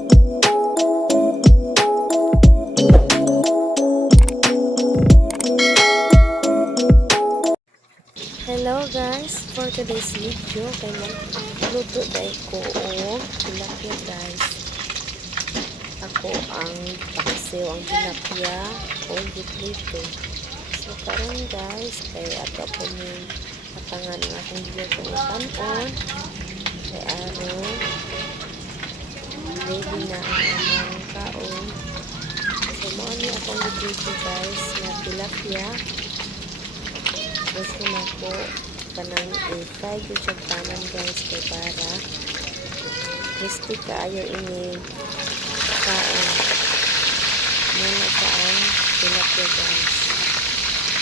Hello guys, for today's video kay magluto dahil ko og tilapia guys. Ako ang paksiw ang tilapia o giprito. So karon guys, kay ato po ni patangan ang akong giluto ng kanon. Kay aron ready na ang kaon. So mao ni akong giprito guys na tilapia. Gusto na po kanang i-fry ko siya tanan guys kay para crispy kaayo ini kaon. Muna kaon tilapia guys.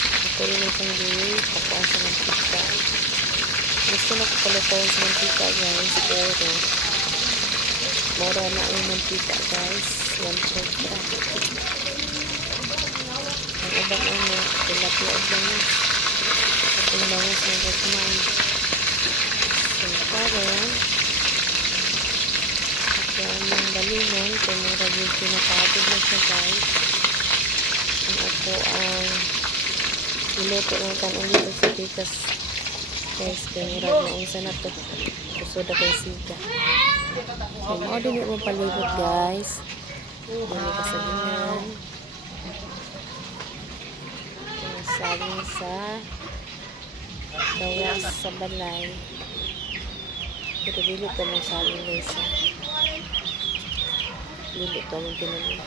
Ako rin itong gawin pakuan sa mantika. Gusto na ko palutuin sa mantika guys pero mura na ang mantika guys 1/4 ra. Ang ibang ano tilapia og langis. Ang bangus ng gagmay. So, parang ayan ng balingon kung mura yung pinakabig na siya guys. Ang ako ang iluto ng kanon dito sa pikas guys. Kaya mura na unsa na to kusoda kay siga. So, mao din yung palibot guys. Dili kasabihan. Saging sa gawas sa balay. Pero dili ko mong saging guys. Dili ko mong tinanin.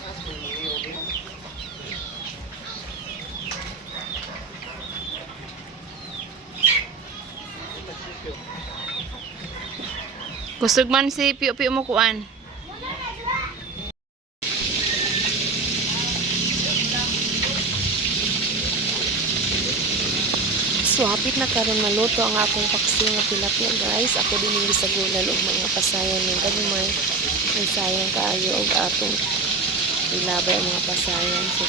Kusog man si piyo-piyo mo kuan. So, hapit na karon maluto ang akong paksiw nga tilapia guys. Ako din yung gisagulan og mga pasayan ng gagmay. Ang sayang kaayo og atong ilabay ang mga pasayan. So,